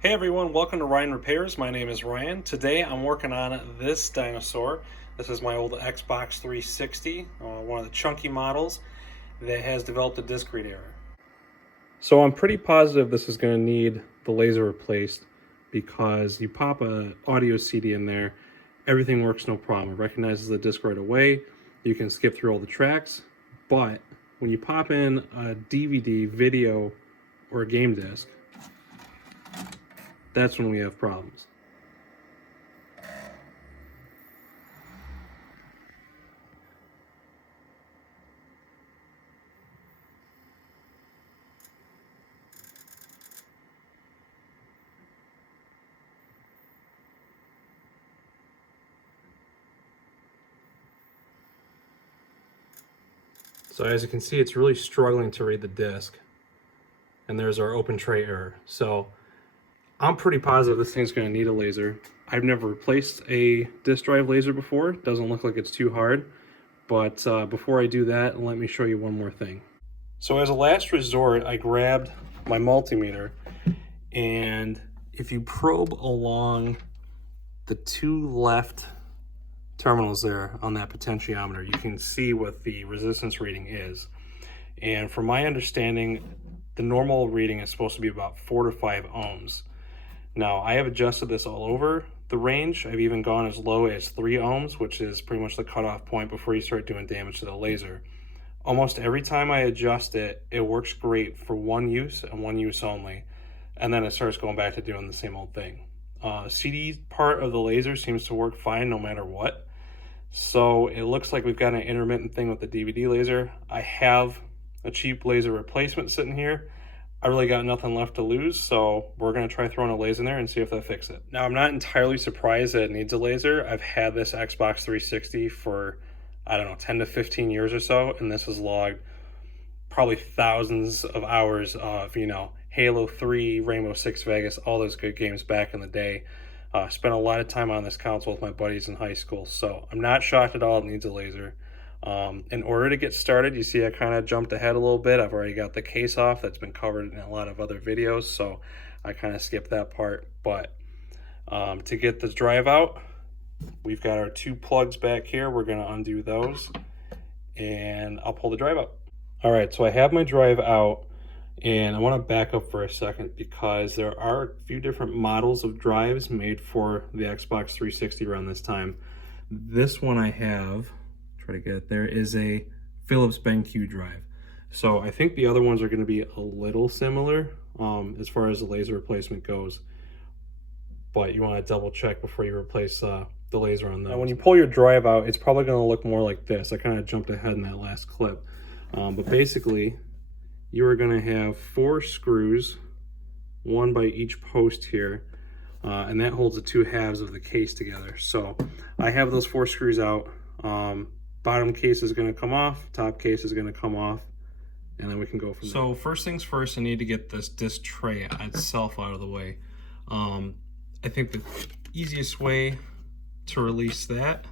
Hey everyone, welcome to Ryan Repairs. My name is Ryan. Today I'm working on this dinosaur. This is my old Xbox 360, one of the chunky models that has developed a disc read error. So I'm pretty positive this is going to need the laser replaced because you pop a audio CD in there, everything works no problem. It recognizes the disc right away. You can skip through all the tracks, but when you pop in a DVD, video, or a game disc, that's when we have problems. So as you can see, it's really struggling to read the disc. And there's our open tray error. So I'm pretty positive this thing's gonna need a laser. I've never replaced a disk drive laser before. It doesn't look like it's too hard. But before I do that, let me show you one more thing. So as a last resort, I grabbed my multimeter, and if you probe along the two left terminals there on that potentiometer, you can see what the resistance reading is. And from my understanding, the normal reading is supposed to be about 4 to 5 ohms. Now, I have adjusted this all over the range. I've even gone as low as 3 ohms, which is pretty much the cutoff point before you start doing damage to the laser. Almost every time I adjust it, it works great for one use and one use only. And then it starts going back to doing the same old thing. CD part of the laser seems to work fine no matter what. So it looks like we've got an intermittent thing with the DVD laser. I have a cheap laser replacement sitting here. I really got nothing left to lose, so we're gonna try throwing a laser in there and see if that fixes it. Now, I'm not entirely surprised that it needs a laser. I've had this Xbox 360 for, I don't know, 10 to 15 years or so, and this has logged probably thousands of hours of, Halo 3, Rainbow Six Vegas, all those good games back in the day. Spent a lot of time on this console with my buddies in high school, so I'm not shocked at all it needs a laser. In order to get started, you see I kind of jumped ahead a little bit. I've already got the case off. That's been covered in a lot of other videos, so I kind of skipped that part. But to get the drive out, we've got our 2 plugs back here. We're going to undo those, and I'll pull the drive out. All right, so I have my drive out, and I want to back up for a second because there are a few different models of drives made for the Xbox 360 around this time. This one I have, try to get it there, is a Philips BenQ drive. So I think the other ones are going to be a little similar as far as the laser replacement goes, but you want to double check before you replace the laser on those. Now when you pull your drive out, it's probably going to look more like this. I kind of jumped ahead in that last clip, but basically you are going to have 4 screws, 1 by each post here, and that holds the 2 halves of the case together. So I have those 4 screws out. Bottom case is going to come off, top case is going to come off, and then we can go from there. So first things first, I need to get this disc tray itself out of the way. I think the easiest way to release that,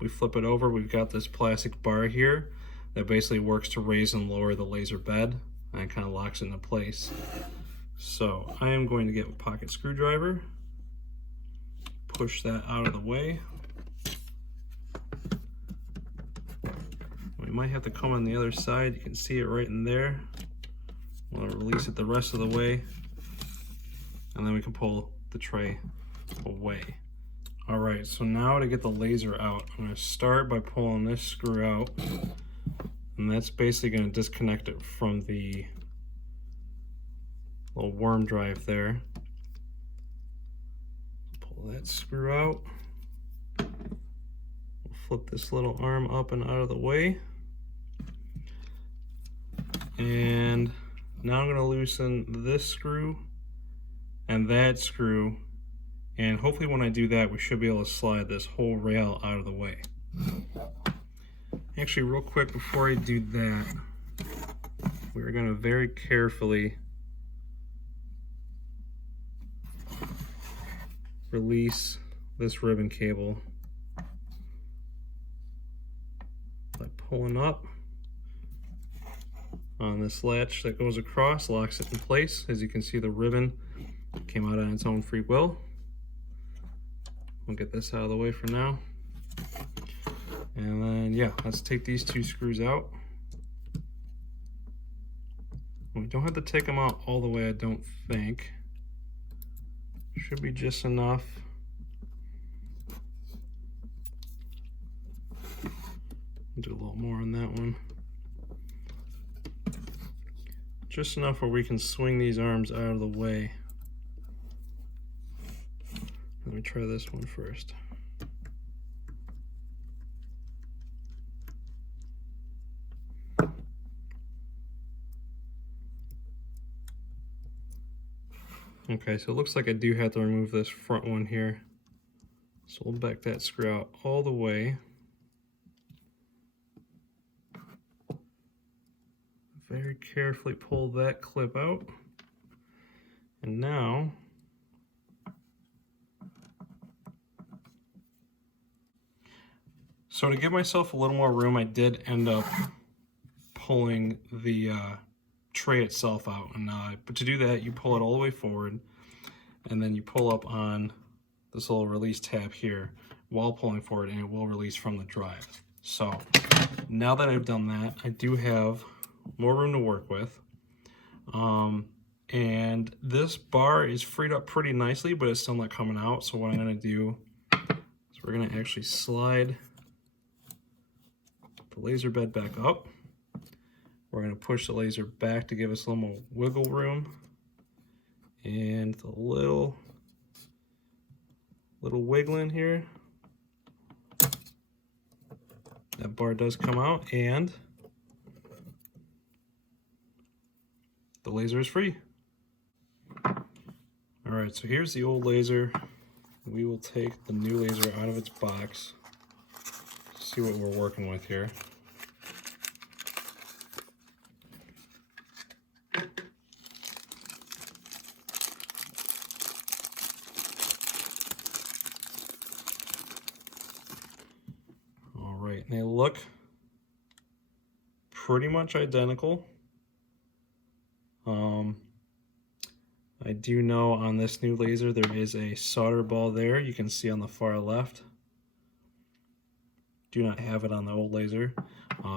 we flip it over. We've got this plastic bar here that basically works to raise and lower the laser bed, and it kind of locks it into place. So I am going to get a pocket screwdriver, push that out of the way. We might have to come on the other side. You can see it right in there. We'll release it the rest of the way, and then we can pull the tray away. All right, so now to get the laser out, I'm going to start by pulling this screw out, and that's basically going to disconnect it from the little worm drive there. Pull that screw out. We'll flip this little arm up and out of the way. And now I'm going to loosen this screw and that screw, and hopefully when I do that we should be able to slide this whole rail out of the way. Actually, real quick before I do that, we're going to very carefully release this ribbon cable by pulling up on this latch that goes across, locks it in place. As you can see, the ribbon Came out on its own free will. We'll get this out of the way for now. And then, yeah, let's take these two screws out. We don't have to take them out all the way, I don't think. Should be just enough. Do a little more on that one. Just enough where we can swing these arms out of the way. Let me try this one first. Okay, so it looks like I do have to remove this front one here. So we'll back that screw out all the way. Very carefully pull that clip out. And now, so to give myself a little more room, I did end up pulling the tray itself out. And but to do that, you pull it all the way forward, and then you pull up on this little release tab here while pulling forward, and it will release from the drive. So now that I've done that, I do have more room to work with. And this bar is freed up pretty nicely, but it's still not coming out. So what I'm going to do is we're going to actually slide the laser bed back up. We're going to push the laser back to give us a little more wiggle room. And a little wiggling here. That bar does come out, and the laser is free. All right, so here's the old laser. We will take the new laser out of its box. See what we're working with here. All right, and they look pretty much identical. I do know on this new laser there is a solder ball there. You can see on the far left. Do not have it on the old laser.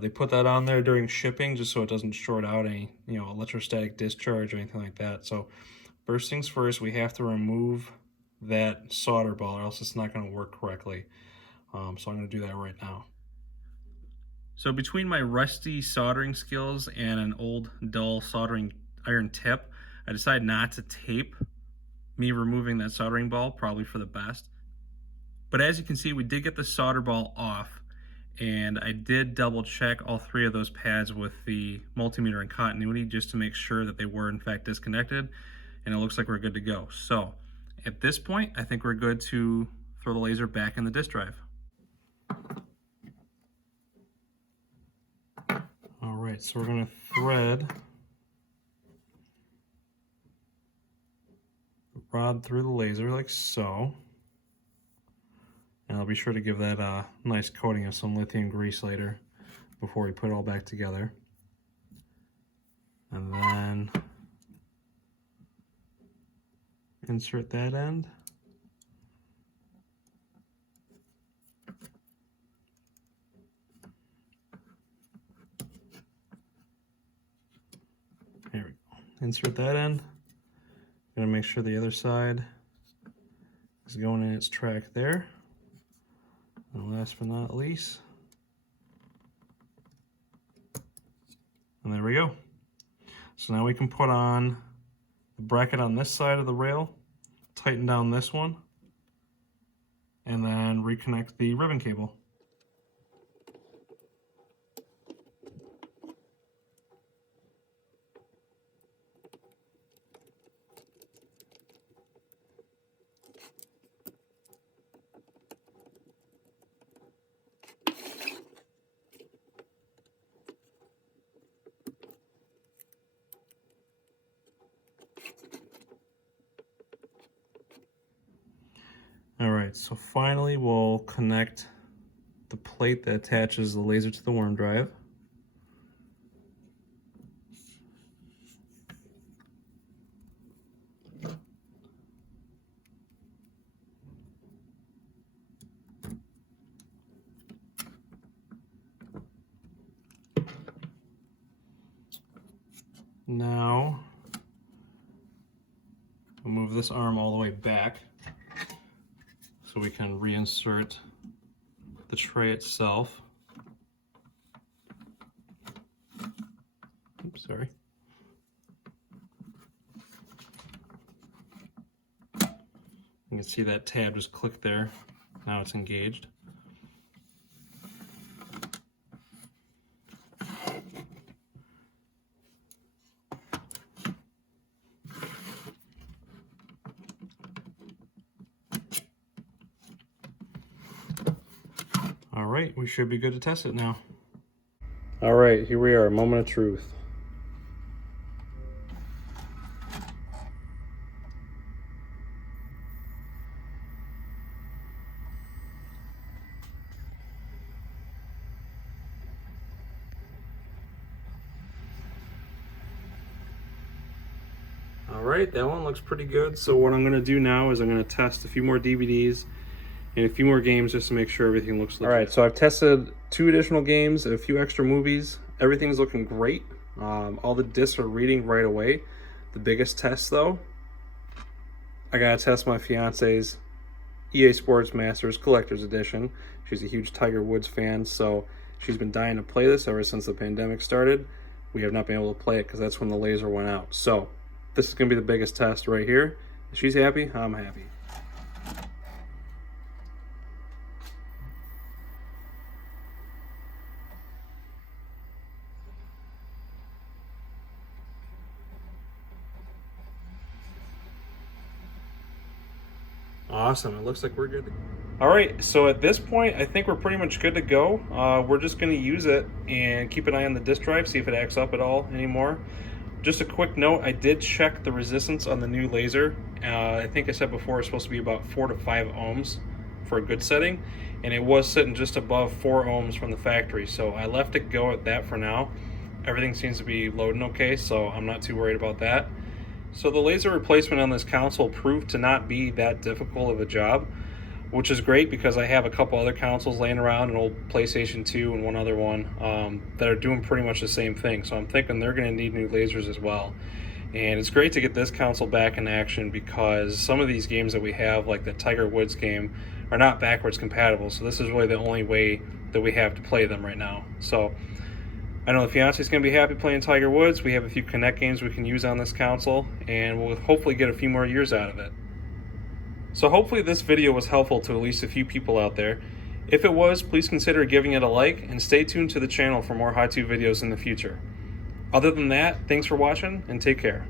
They put that on there during shipping just so it doesn't short out any, electrostatic discharge or anything like that. So first things first, we have to remove that solder ball or else it's not going to work correctly. So I'm going to do that right now. So between my rusty soldering skills and an old dull soldering iron tip, I decided not to tape me removing that soldering ball, probably for the best. But as you can see, we did get the solder ball off, and I did double check all three of those pads with the multimeter and continuity just to make sure that they were in fact disconnected, and it looks like we're good to go. So at this point, I think we're good to throw the laser back in the disk drive. All right, so we're going to thread the rod through the laser like so. And I'll be sure to give that a nice coating of some lithium grease later before we put it all back together. And then insert that end. There we go. Insert that end. Gonna make sure the other side is going in its track there. And last but not least, and there we go. So now we can put on the bracket on this side of the rail, tighten down this one, and then reconnect the ribbon cable. All right, so finally we'll connect the plate that attaches the laser to the worm drive. Now, we'll move this arm all the way back so we can reinsert the tray itself. Oops, sorry. You can see that tab just clicked there. Now it's engaged. All right, we should be good to test it now. All right, here we are, moment of truth. All right, that one looks pretty good. So what I'm gonna do now is I'm gonna test a few more DVDs and a few more games just to make sure everything looks legit. All right, so I've tested 2 additional games, a few extra movies. Everything's looking great. All the discs are reading right away. The biggest test though, I gotta test my fiance's EA Sports Masters Collector's Edition. She's a huge Tiger Woods fan, so she's been dying to play this ever since the pandemic started. We have not been able to play it because that's when the laser went out. So this is gonna be the biggest test right here. If she's happy, I'm happy. Awesome, it looks like we're good to go. All right, so at this point, I think we're pretty much good to go. We're just gonna use it and keep an eye on the disk drive, see if it acts up at all anymore. Just a quick note, I did check the resistance on the new laser. I think I said before it's supposed to be about 4 to 5 ohms for a good setting, and it was sitting just above 4 ohms from the factory, so I left it go at that for now. Everything seems to be loading okay, so I'm not too worried about that. So the laser replacement on this console proved to not be that difficult of a job, which is great because I have a couple other consoles laying around, an old PlayStation 2 and one other one, that are doing pretty much the same thing. So I'm thinking they're going to need new lasers as well. And it's great to get this console back in action because some of these games that we have, like the Tiger Woods game, are not backwards compatible. So this is really the only way that we have to play them right now. So I know the fiance's going to be happy playing Tiger Woods. We have a few Connect games we can use on this console, and we'll hopefully get a few more years out of it. So hopefully this video was helpful to at least a few people out there. If it was, please consider giving it a like, and stay tuned to the channel for more how-to videos in the future. Other than that, thanks for watching, and take care.